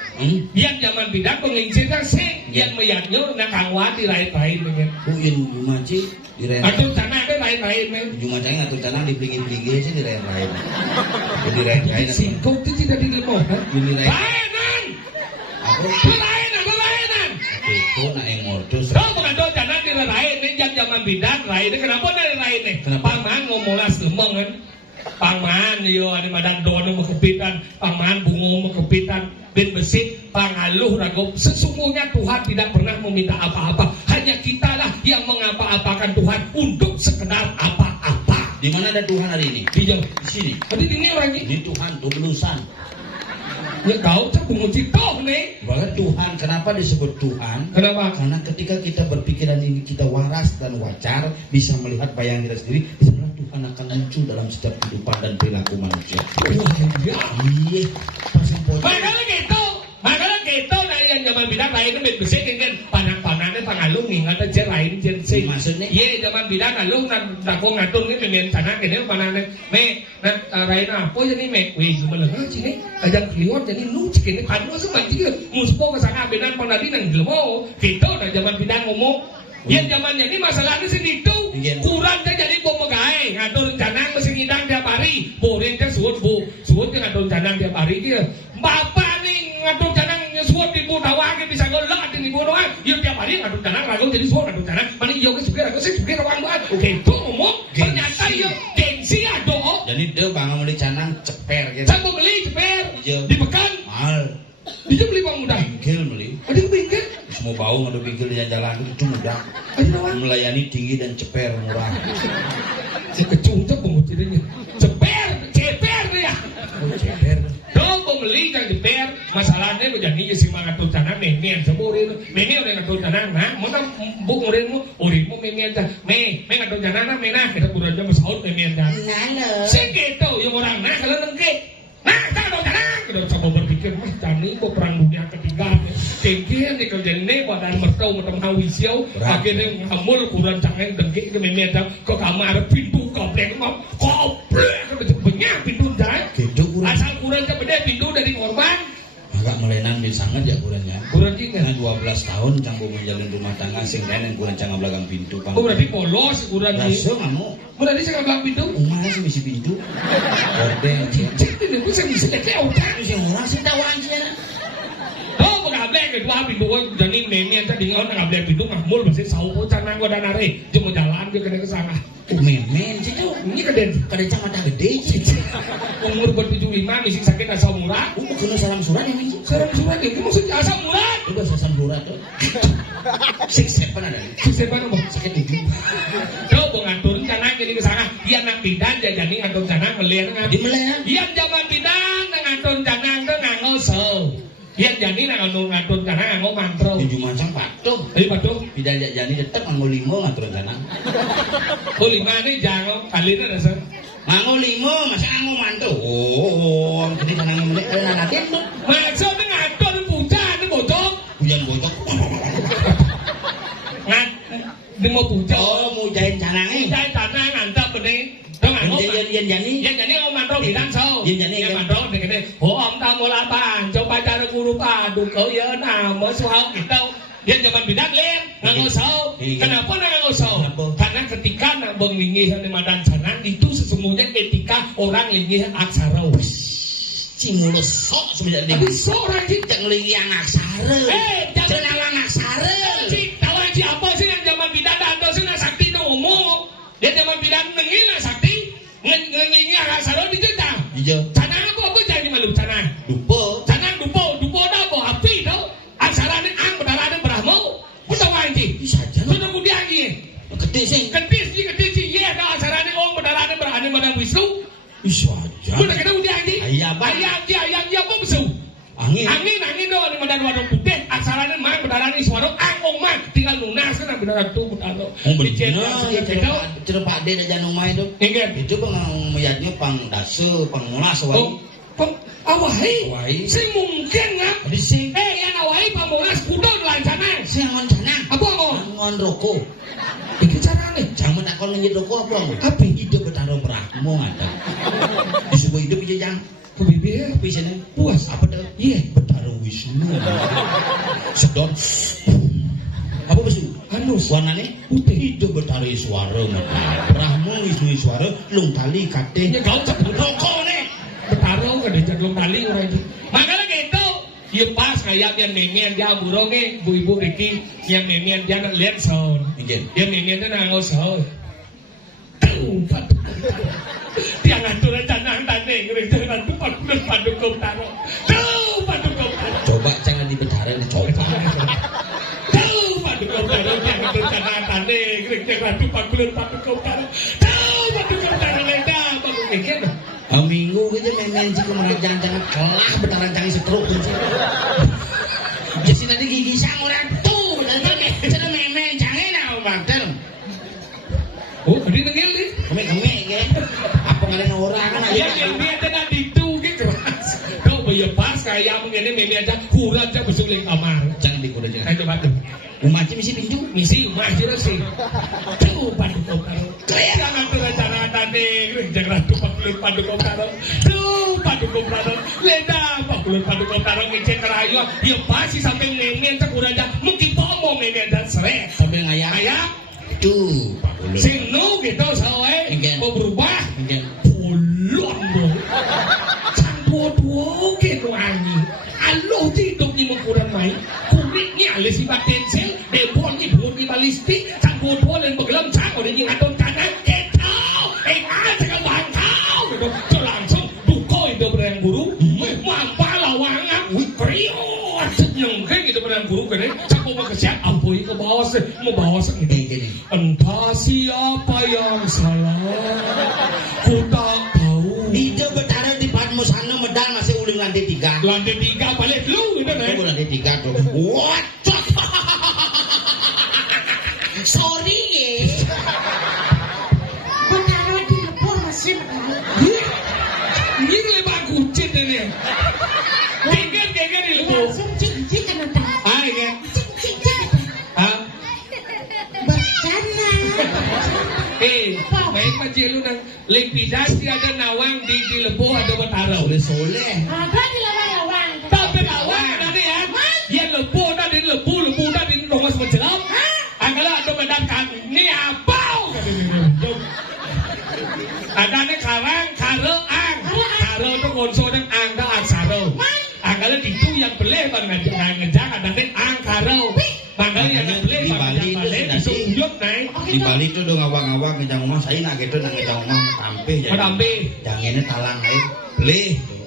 Yang zaman pindah pengingsirnya sing yang meyaknya nak kangwa di lain-lain dengan. Buin jumaci di lain. Atur rencana ada lain-lain men. Jumaci ngatur canang di pelingi-pelingi sih di lain-lain. Di lain-lain. Singkong itu tidak dilemo kan? Di lain. Lainan. Pelainan. Itu nak yang modus. Kau mengatur rencana di lain nih yang zaman pindah lain. Kenapa dari lain nih? Paman ngomonglah semeng kan. Paman yo ada madan dono mekepitan, paman bungo mekepitan, bin besi, pangaluh ragop. Sesungguhnya Tuhan tidak pernah meminta apa-apa. Hanya kita lah yang mengapa-apakan Tuhan untuk sekedar apa-apa. Di mana ada Tuhan hari ini? Di jauh. Di sini. Tadi di ini orang ini. Di Tuhan tublusan. Ya kau cak menguji toh nih. Bahkan Tuhan, kenapa disebut Tuhan? Kenapa? Karena ketika kita berpikiran ini kita waras dan wajar, bisa melihat bayangan kita sendiri, bisa melihat Tuhan akan muncul dalam setiap kehidupan dan perilaku manusia. Iya. Pasang pojok. Makanya gitu dari yang zaman bilang lain itu besi kan panang-panangnya pangalung ingat aja lain jensi. Maksudnya? Iya zaman bilang alung nak ngatur ni memang tanah kene panangnya. Me nak lain apa jadi me? Wih cuma lagi sini ajak kliwat jadi nuci kene kanu semua juga muspo kesana benar panadi nang gelemo. Gitu dari zaman bilang ngomong. Yang zamannya ini masalahnya segitu kurang jadi pemegai ngatur rencana mesti ngidang tiap hari boleh kan suut ngatur rencana tiap hari dia bapak nih ngatur rencana suut di Budawang bisa ngelak di Budawang ya tiap hari tadi ngaduk tanah ragu jadi semua ngaduk tanah mana iyo ke suka ragu saya suka rawang banget gitu ngomong ternyata iyo gengsi aduh jadi dia bangga beli canang ceper gitu saya mau beli ceper di Pekan mahal dia beli bang mudah bingkil beli ada bingkil semua bau ngadu bingkil di jalan itu mudah melayani tinggi dan ceper murah si kecungcap pemutirannya ceper ya ceper dong pembeli yang ceper masalahnya menjadi si mangatur tanah memian semurin memian udah ngatur tanah nah mana buk muridmu memian dah ngatur tanah nah menah kita bulan jam sahur memian dah segitu yang orang nah kalau nengke nah kita ngatur tanah kita coba berpikir mah cani mau perang dunia ketiga kengkian di kerjaan ini badan mertau hawisio akhirnya ngamul kurang canggih dengke ke memian dah ke kamar pintu komplek banyak pintu dah asal kurang beda pintu dari korban agak melenan di sangat ya kurangnya kurang juga karena 12 tahun canggu menjalin rumah tangga sing lain yang kurang cangga belakang pintu oh berarti polos kurang langsung kamu berarti saya belakang pintu umah sih misi pintu orden cek ini gue bisa kayak orang yang orang sih tahu aja oh pengablek kedua pintu gue jadi memian tadi nggak ngablek pintu mahmul masih sahu canang gue dan nare cuma jalan dia kena kesana memen sih tuh ini keden mata gede sih umur ber-75 misi sakit asam urat kena salam surat ya misi salam surat itu maksudnya asam urat itu asam surat tuh siksepan ada siksepan apa? sakit tujuh tuh ngatur canang jadi kesana dia nak bidan jadi ngatur canang melihat di melihat dia zaman bidan ngatur canang tuh ngangosau dia jadi ngatur canang nganggo mantro tujuh macam patuh patuh bidan jadi tetap nganggo limo ngatur canang oh lima ini jangan kalian ada sih nganggo limo masa nganggo mantu oh jadi canang mulai nanatin tuh maksudnya ngatur pujan itu bocok hujan bocok dia mau puja oh mau jahit canangnya jahit canang antap benih dong ngomong yan jani om mantro bidan sau yan jani yan mantro dengan ini om tamu lapan coba cara guru padu kau ya nama suau kita yan zaman bidan len nganggo sau kenapa nganggo sau karena ketika nak benglingi di madan canang itu sesungguhnya ketika orang lingih aksara cimulus sok sebenarnya tapi seorang sih jangan lingih aksara jangan aksara apa sih yang zaman bidan ada sih sakti itu ngomong dia zaman bidan ngingin sakti ngingin aksara dicerita canang apa jadi malu canang dupo dah bawa api tau aksara ini ang berdarah berahmu betul kan sih saja sudah kemudian sih ketis sih ya dah aksara ini om berdarah berani madam Wisnu saja sudah kita kemudian sih ayam apa besu angin doang di madan waduk putih aksaranya mah berdarah ini suara angkong mah tinggal lunas kan berdarah tuh berdarah cerita Pak D dan Janung Mai itu itu pengamuyatnya pang dasu pengulas awai si mungkin nggak yang awai pengulas kuda lancana si angon canang apa angon rokok itu cara nih jangan tak kau ngejit rokok apa hidup bertarung berahmu ada disuruh hidup aja jangan bibir bisa nih puas apa tuh iya bertarung Wisnu sedot apa besu hanus warnanya putih hidup bertarung suara berahmu Wisnu suara lung tali katanya kau tak rokok nih bertarung kan dia lung tali orang itu makanya gitu ya pas kayak yang memian dia burung nih ibu Riki yang memian dia nak lihat sound yang memian dia nangos sound dia ngatur canang tane jangan tuh padu kau taro padu kau taro coba jangan dibentarin coba padu kau taro dia ngatur canang tane jangan tuh padu kau taro padu kau taro leda baru mikir minggu gitu main sih kemerajaan jangan kelah bentaran canggih setruk jadi nanti gigi sang orang tuh nanti cara main canggih nah bakter oh ini nengil nih keme ya apa ngalahin orang kan aja yang dia ada di itu gitu kau bayar pas kayak mengenai memi aja kurang aja besuling kamar jangan dikuda jangan ayo coba tuh umatnya misi umah sih sih tuh padu kau karo jangan tuh rencana tadi jangan tuh padu kau karo tuh padu kau karo leda padu kau karo ngecek kerayu ya pasti sampai memi aja kurang aja mungkin ngomong memi aja seret sampai ngayak tuh sinu gitu sawe mau berubah pulon dong can dua gitu anjing aloh hidup ni mengkurang main kulitnya alis ibat tensel debor di balistik campur polen begelam cak udah ngadon kanan keto jangan bangkau gitu itu langsung duko itu berang guru mampa lawangan kriot nyengkeng gitu berang guru kan campur makasih ampui ke bawah mau bawa segini entah siapa yang salah ku tak tahu Ide betara di Padmo sana medal masih uling lantai 3 balik lu gitu kan lantai 3 tuh wacot sorry ye betara di lepur masih ini lebar kucing ini geger di lepur langsung cik kena tahu ay kan cik ah bercanda baik macam lu nang likuidasi ada nawang di lepur ada betara soleh ada di lawang-lawang tapi lawang ada ya ya lepur tadi lepur tadi nomor semenjelam angkala ada mendatang ni apa ada ni karang karo ang karo tu konso dan ang dah aksara angkala itu yang boleh ngejak ada ni ang karo makanya yang boleh di Bali itu bisa uyut naik di Bali itu udah ngawang-ngawang ngejang rumah saya nak gitu nak ngejang rumah tampe Tampe. jangan ini talang aja beli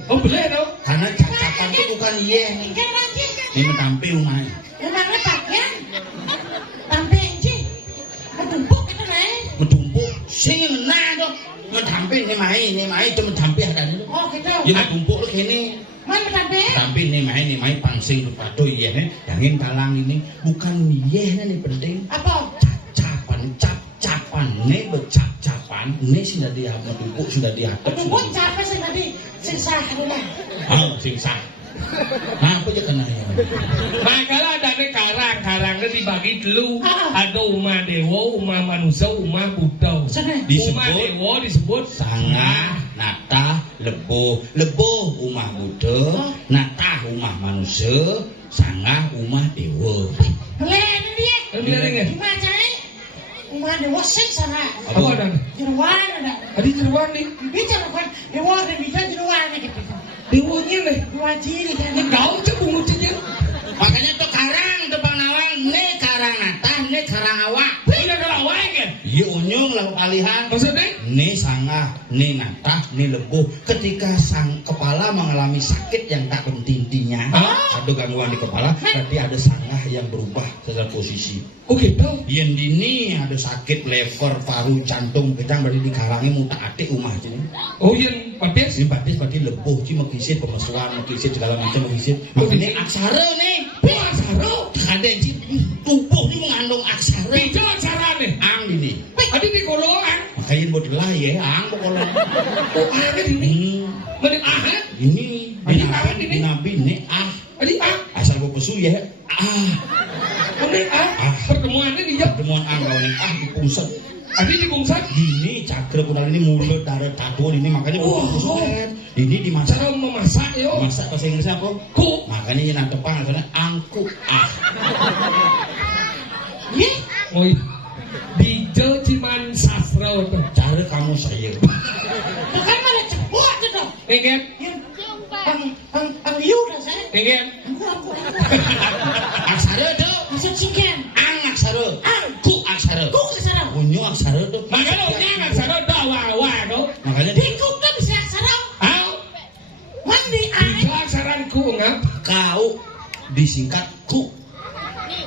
oh boleh dong karena cacapan itu bukan iya kan lagi ini metampe rumahnya rumahnya pakaian sampai cik bertumpuk itu naik metumpuk sing ngena dong metampe ini mai itu metampe ada itu oh gitu ya metumpuk lu kini mana sampai tapi ini mai pangsing padu iya nih jangan talang ini bukan iya nih penting apa capan nih becap-capan nih sudah dia metumpuk sudah diatur bertumpuk capek sih tadi sisa dulu sing sah nah apa aja kena ya makanya ada ni karangnya dibagi dulu ada umat dewa umat manusia umat buddha umat dewa disebut sangah nata lebo umah Buddha nata umah manusia sangah umah dewa belen dia Belereng. gimana cai umah dewa sing sana apa ada jeruan ada ada jeruan nih bicara kan dewa ada bicara jeruan gitu dewanya nih dewa ciri kan kau cek bungucinya makanya tuh karang tuh Bang Nawang nih karang nata nih karang awak udah kelawai kan iya unyung lah palihan maksudnya nih sangah nih nata nih lebo ketika sang kepala mengalami sakit yang tak penting-pentingnya ada gangguan di kepala berarti ada sangah yang berubah secara posisi oh gitu yang dini ada sakit lever paru jantung kita berarti di karangnya muta atik umah sini oh yang patis berarti lebo sih mengisit pemesuan mengisit segala macam mengisit makanya aksara nih aksara ada yang tubuh ini mengandung aksara bicara aksara nih ang ini ada di kolongan makanya buat lah ya ang pokoknya oh ada ini mana ah ini ini nabi ini ada ah asal gue pesu ya mana pertemuannya di jam temuan ang kau nih di pusat ada di kumsat ini cakra kunal ini mulut darah tato ini makanya bukan pusat ini dimasak cara memasak yo masak bahasa Inggrisnya apa ku makanya yang depan karena angkuk oh di Ciman sastra itu cara kamu saya kan malah cepot itu ingat ang liu dah saya ingat aku aksara itu masuk chicken ang aksara angkuk aksara ku kesana unyu aksara itu makanya orang aksara dawa tuh makanya Bingku kan bisa aksara mandi air itu aksaranku ngap kau disingkat ku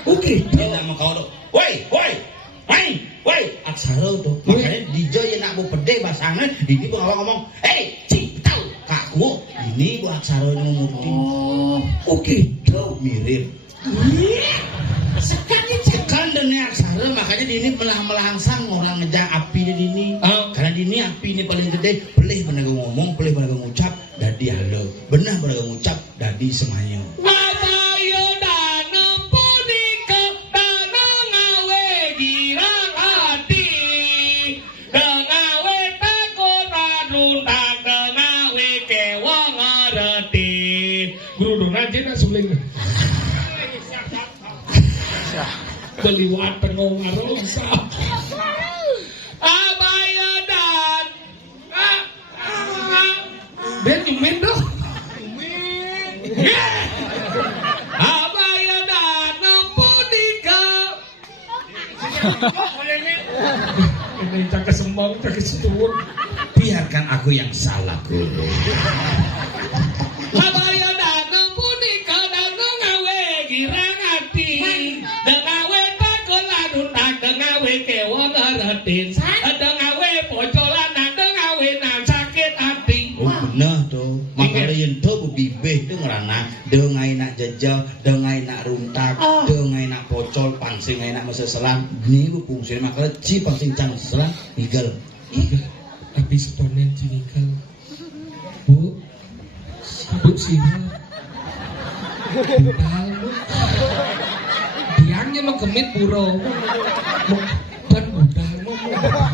oke dia nama kau tuh woi aksara tuh makanya DJ yang nak mau pede bahasanya ini pengawal ngomong cik tahu kaku ini bu aksara yang murti oke tuh mirip sekali kan dan aksara makanya ini melangsang orang ngejak api di ini karena di ini api ini paling gede boleh benar ngomong boleh benar ngucap dadi halo benar benar ngucap dadi semuanya Abayo dana punika dana ngawe girang hati dengawe takut aduntak dengawe kewang ngerti guru dong aja nak suling beliwat pengongaro Abayo dan Ben nyumin dong Abaya dana punika Ini cak kesembang, cak kesetuun. Biarkan aku yang salah, Guru. Habaya danang punika danang ngawe girang ati. Dengawe takolan untak dengawe kewang ngaratin. Dengawe pocolan dengawe nang sakit hati. Oh bener tuh. Makanya yang tuh bibih tuh ngerana. Dengai nak jajah, dengai nak runtak, dengai nak pocol, pangsing nak meseselan. Ini bu fungsinya makanya ci pangsing cang meseselan, igel. Tapi setornya cinikal. Bu sini. Budal bu. Biangnya mah kemit buro. Dan budal mah.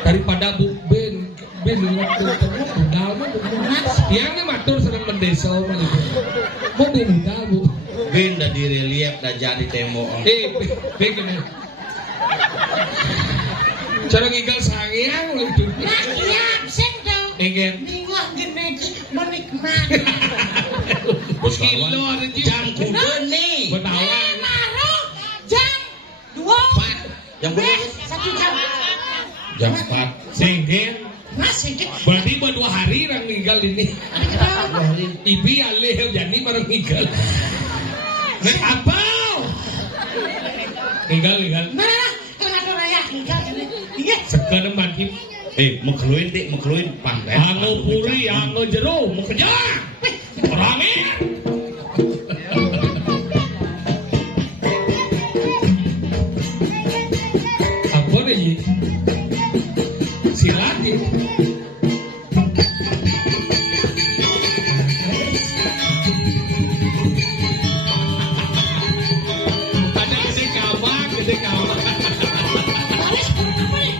Daripada bu ben waktu temu budal mah. Biangnya matur senang mendeso mah gitu. Mau budal bu. Ben dah di relief dah jadi tembok. Ben gini. Cara ngigal sangiang gitu. Nah, iya, absen dong. Ingin. Ningok gini, menikmati. Bos Kilo kawan, ada jam kuda nih. Betawan. Naruh jam 2. Jam berapa? 1 jam. Jam 4. Senggen. Masih deh. Berarti baru 2 hari orang ninggal ini. Ibi alih jadi bareng ninggal. Nek apa? Ninggal. Nah, kenapa raya tinggal ini? Iya. Sekarang mati. Mekluin pantai. Anu puri, anu jero, mau kejar. Orangnya. Apa nih? Silatin. Ada gede kawan. Baris pun apa nih?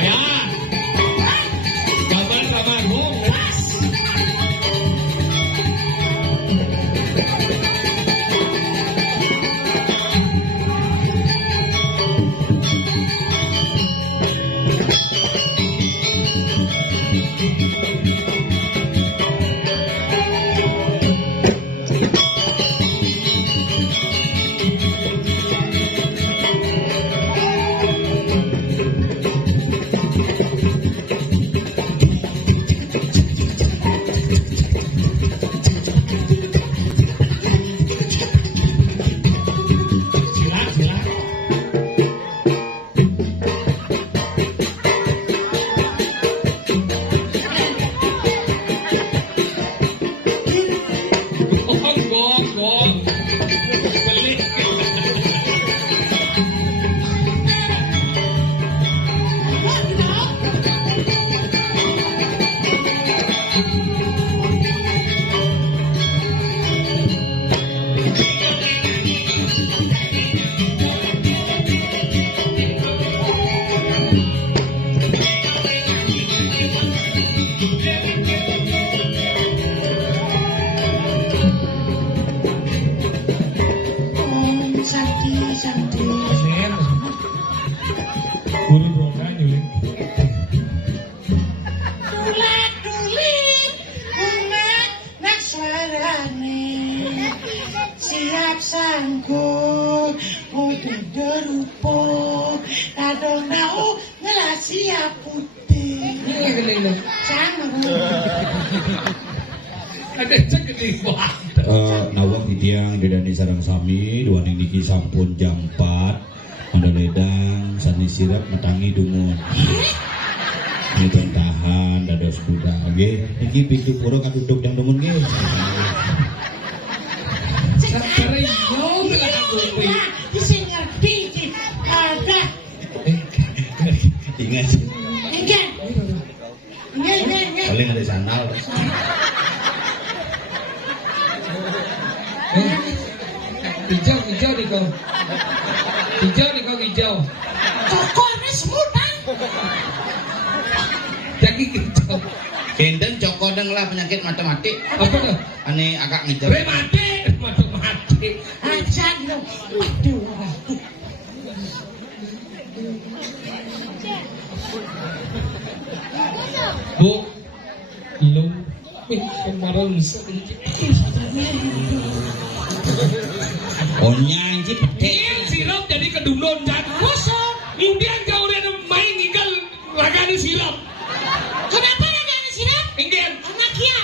Ayan. Kabar mo. Silat. Gong. Balik. Santi. Sen. Guru dona nyulik. Tulit bunga nak suarane siap sanggup untuk derupo kadang nau ngelah siap putih sama Ada cek gede banget. Nawak titiang didani sarang sami dua niki sampun jam 4 mandaledang sani sirap metangi dungun ini tahan dados kuda ge niki pintu pura kaduduk yang dungun ge Sakare yo bilang aku. di sini ngerti ada Ingat enggak paling ada sandal. Hijau nih kau. Hijau. cokornya semua Jadi hijau. Kenden cokodeng lah penyakit matematik. Apa tuh? Ane agak ngejar. Mati. ada kerjaan gitu. Waduh. Bu, belum. Kemarin bisa. Oh nyanyi petek. Ini sirup jadi kedulun dan kosong. Kemudian kau udah main ngikal lagani sirup. Kenapa lagani sirup? Kemudian Anak ya.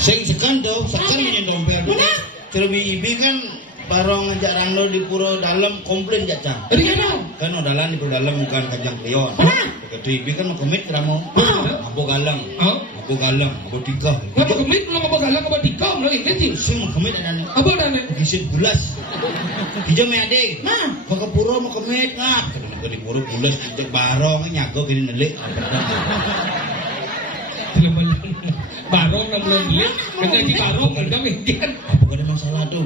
Sing sekan menyen dompet. Benar. Cerbi ibi kan barong ngajak rangno di pura dalam komplain jacang. Jadi kenapa? Kan odalan di pura dalam bukan kajang klion. Benar. Begitu ibi kan mau komit keramo. Abu galang. Hah? Abu galang. Abu tikah. Kamu kemit belum apa galang apa tikam lagi kecil. Sing mau komit ada nih. Apa dah ni? Kisit bulas. Hijau me adik. Nah. Kau ke pura mau komit ngap. Kau di pura bulas hijau barong nyago kini nelik. Barong nak belum lihat. Kena di barong kita mungkin. Apa ada masalah tuh?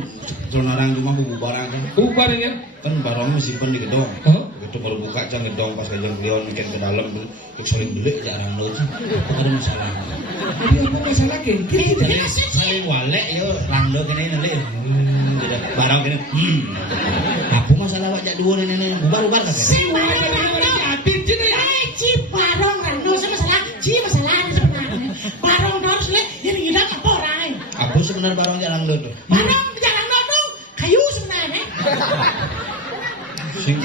Kalau orang rumah bubu barang kan. Barangnya. Kan barangnya simpen di gedong. Hah? Begitu baru buka cang gedong pas kajang klion makin ke dalam tuh. Saling beli jarang lo sih. Apa ada masalah? Jadi apa masalah ke? Saling walek yo rangdo kene nelik. Jadi barang kene. Aku masalah wajak dua nenek bubar-bubar kan. Si barong rano. Ci barong rano sama masalah. Ci masalah sebenarnya. Barong harus lihat yang hilang apa orang. Apa sebenarnya barang jarang lo tuh? Barong jalan tuh kayu sebenarnya. Sing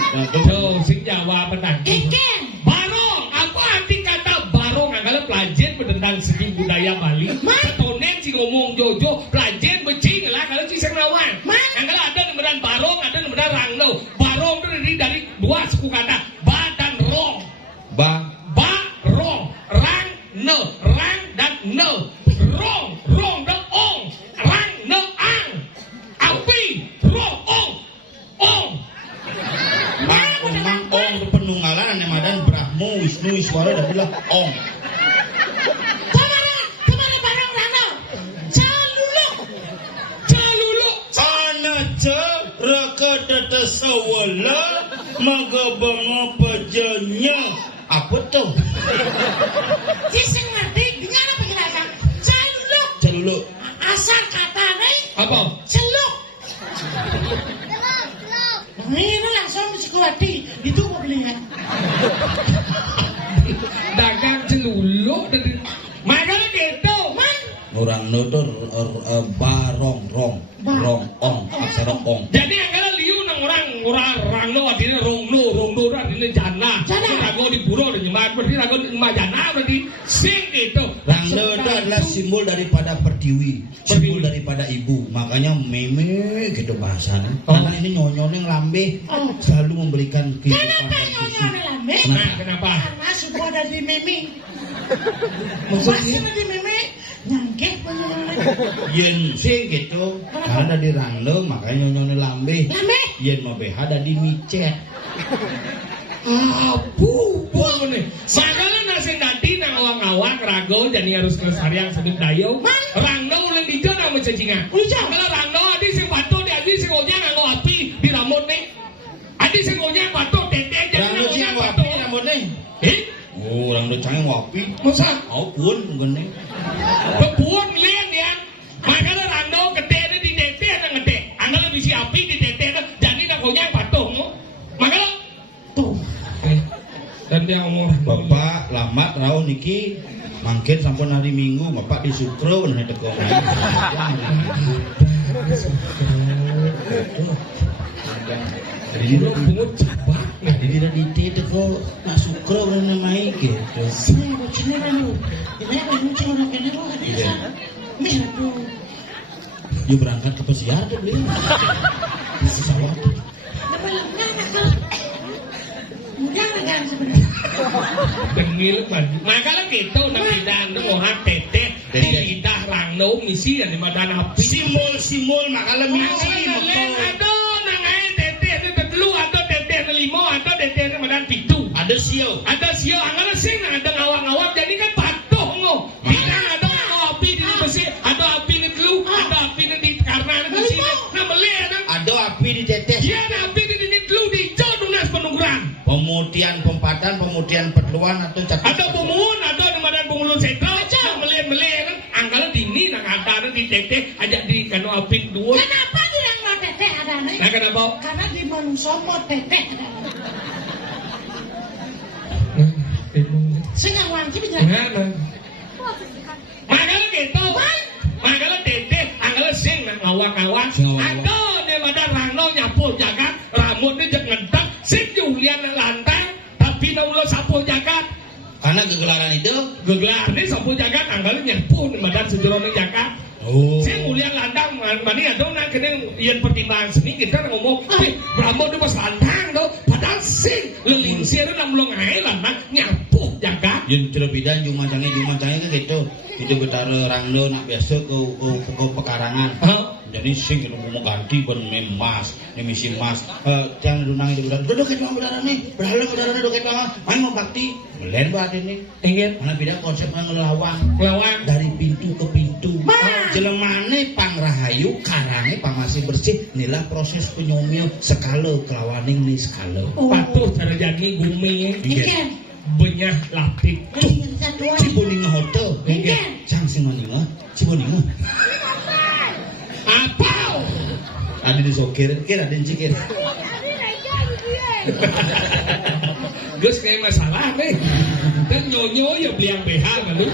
So, sing Jawa menang. Ikan. Barong, apa arti kata barong? Anggalah pelajar tentang segi budaya Bali. Ketonen si ngomong jojo, pelajar becing lah kalau si Sengrawan. Anggalah ada nemeran barong, ada nemeran rangno. Barong itu dari dua suku kata, ba dan rong. ba Rong, rang, no, rang dan no. Rong dan ong, rang, no, ang. Api, rong, ong. Mang ong penunggalan ane madan Brahmo Wisnu Iswara dah bilang ong. Kemana barong rano? Caluluk. Ana je raka data sawala maga banga pajanya. Apa tuh? Kisah ngerti dengan apa penjelasan? Caluluk. Celuluk. Asal kata nih. Apa? Celuk. Ini langsung psikologi itu mau belinya. Dagang celuluk dari makanya gitu. Orang notor barong rong ong aksara ong. Jadi anggaran liu nang orang lo artinya rong lo artinya jana. Rago di pura di nyemat berarti rago di jana berarti sing itu. Ranglo itu adalah simbol daripada pertiwi, simbol daripada ibu. Makanya meme gitu bahasanya. Karena ini nyonyone lambe selalu memberikan kehidupan. Kenapa nyonya lambe? Nah, kenapa? Karena suku ada di meme. Maksudnya? Masih di meme. Nyangkeh Yen sing gitu. Karena ada di ranglo makanya nyonyone lambe. lambe. Yen mau BH ada di micet. Abu nih. Makanya nasi nanti nang awang-awang rago jadi harus kelestarian sedep dayo. Rangno ulang di jana mencacingan. Kalau rangno adi sing batu di adi sing onya nganggo api di rambut nih. Adi sing onya batu tete jadi Ranglo onya sing batu. wapi rambutnya. Oh, ranglo canggih wapi. Masa? Oh pun gini. Bebuan lian ya. Makanya rangno gede di tete ada gede. Anggal bisi api di tete jadi nang onya batu. Makanya Tuh. dan dia umur Bapak lamat rau niki mangkin sampun hari Minggu Bapak di Sukro nah teko main. Jadi Lo pungut cepat. dira di teko nak Sukro nah main gitu. Sini aku cina lalu. Ini apa yang cina orang kena lo ada Iya. Merah tuh. Dia berangkat ke pesiar tuh beli. Bisa sawah. Nama lemah nakal. Mudah kan sebenarnya. Dengil man. Makanya gitu nang lidah nang orang tete di lidah rangno misi yang dimadan api. Simbol makala misi Ada nang ae tete ada telu ada tete ada limo ada tete ada madan pitu. ada sio. Ada sio angala sing ada ngawang-ngawang jadi kan patuh ngo. Tidak ada api di besi, ada api di telu, ada api di karena di sini. Nah beli ada. Ada api di teteh. Iya ada api di telu di jauh dunas penungguran. Pemutihan pempatan, pemutihan perluan atau cat. Ada pemun, ada namadan pengulun sentral, mele angkala dini nang antara di tete ajak di kano apik dua. Kenapa bilang mau teteh Alasannya Nah kenapa? karena di manungsa mau tetek. Sing ngawang ki bisa. Makanya gitu. Makanya tete, makanya sing ngawang-ngawang. Aduh, dia pada rano nyapu jagat, rambutnya jangan ngentak, sing Julian lantang, tapi naulo sapu jagat. Karena kegelaran itu Gegelar ini sapu jagat, anggalnya nyapu di badan sejerono jagat. Sing Julian lantang, mani aduh nak kena ian pertimbangan seni kita ngomong, rambut itu pas lantang tuh, padahal sing lelingsir namlo ngai lantang nyapu jagat. yang cerebidan jumacangnya kan gitu. Itu kita rangdo nak biasa ke pekarangan. Jadi sing mau ganti ben memas, misi mas. Jangan dunang itu berada. Duduk itu berada nih, berhala berada duduk itu. Main mau bakti, melen berada nih. Ingin Mana beda konsep ngelawang lawan dari pintu ke pintu. Jelemane pangrahayu, karane pangmasih bersih. Inilah proses penyomil skala kelawaning nih skala. patuh cara jadi gumi Ikan. benyah lapik. Ciboninga hotel. Ikan. Sang sinoninga, Ciboninga. Apa? Ada di sokir, kira ada cikir. Gus kayak masalah nih. Dan nyonyo ya beli yang BH kan lu.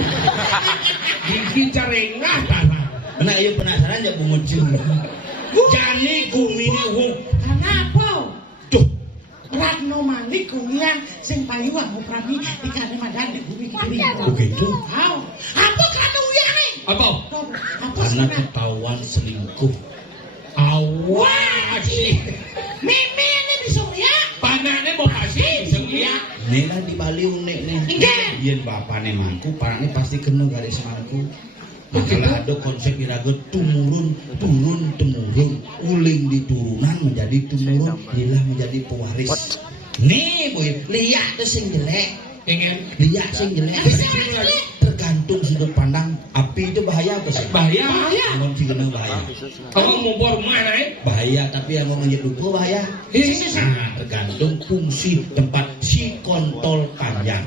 Gigi carengah tanah. Nah, ayo penasaran ya bungut cium. Jani gumini huk. Kenapa? Tuh, Ratno Malik kuliah sing payu aku prami di kane madan di bumi kiri. begitu. Tahu. Apa kanu yang? Apa? Apa Karena sih? ketahuan selingkuh. Awah sih. Mimi ini bisa ya? Panahnya mau kasih semuanya. Nela di Bali unik nih. Enggak. Yen bapane mangku, parane pasti kena garis mangku. Masalah ada konsep iraga tumurun, turun temurun, uling di turunan menjadi tumurun, inilah menjadi pewaris. Nih, boy, lihat tuh sing jelek, Ingin lihat sing jelek. Tergantung sudut pandang. Api itu bahaya apa sih? bahaya. Kalau sih kena bahaya. Kamu mau bor mana Bahaya, tapi yang mau menyeduku bahaya. Nah, tergantung fungsi tempat si kontol panjang.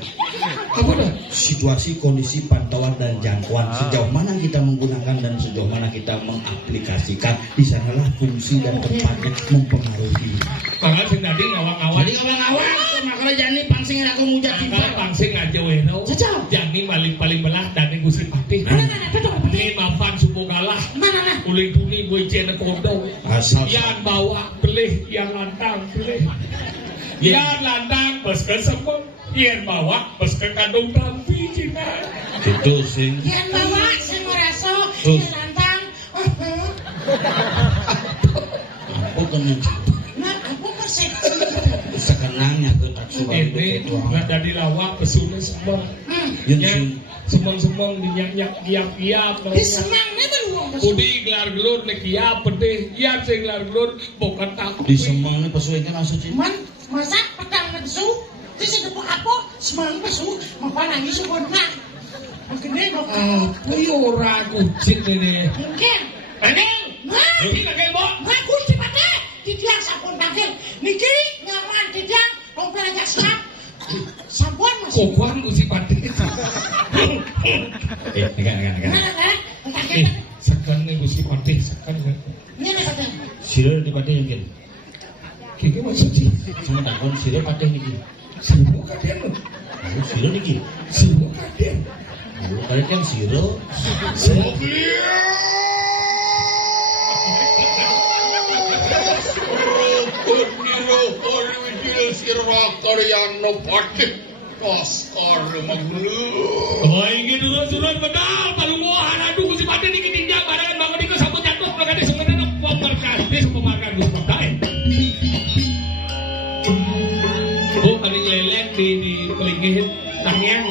Apa dah? Situasi, kondisi, pantauan dan jangkauan sejauh mana kita menggunakan dan sejauh mana kita mengaplikasikan, di sanalah fungsi dan tempatnya mempengaruhi. Kalau sing tadi ngawang-ngawang. Jadi kawan-kawan, makanya jangan pangsingin aku mujat Angkat tiba. pangsing aja weno. Cecau. Jani paling belah dan gusi patih. Betul. Ini mafan suku kalah. Mana? Uling tuni gue cina kodong. Asal Yang bawa belih, yang lantang belih. Yang lantang bes ke semua. Yang bawa bes ke kandung tampi cina. itu sing Yang bawa sing ngeraso, Terus. yang lantang. aku kena Nah, aku masih sekenangnya ke taksu baru Ini itu. nggak jadi lawak pesunya semua. Yang Yang semong-semong dinyak-nyak kiap-kiap. di semangnya beruang Udi gelar gelur nek kiap pedih. Iya sing gelar gelur bukan takut. di semang ini pesuaikan langsung sih. Man, masak pedang nesu, terus ada apa? Semang pesu, apa lagi subonang. Begini kok. Apa ya ora kucing ini? Mungkin. Anel, Nah, ini lagi mau. ngaku cepatnya. Tidak sampun panggil. Niki nyaman tidak. Kompel aja siap. Sampun masih. Kokuan gusi pati. Enggak. Mana kan? Sekan nih gusi pati, sekan. Ini ada kata. Siro di patih mungkin. Kiki maksud sih. Sama takon siro patih niki. Semua kaden. Siro niki. Semua kaden. Kali kan siro. Semua. Oh, ini dulu surat bedal, palunguhan, aduh, gusi pati ini ketinjak, barangan bangun ini kesambut jatuh, mereka di semuanya pemarkas, di pemarkas, gusi pati. Oh, ada nyelek di pelingin, tangan.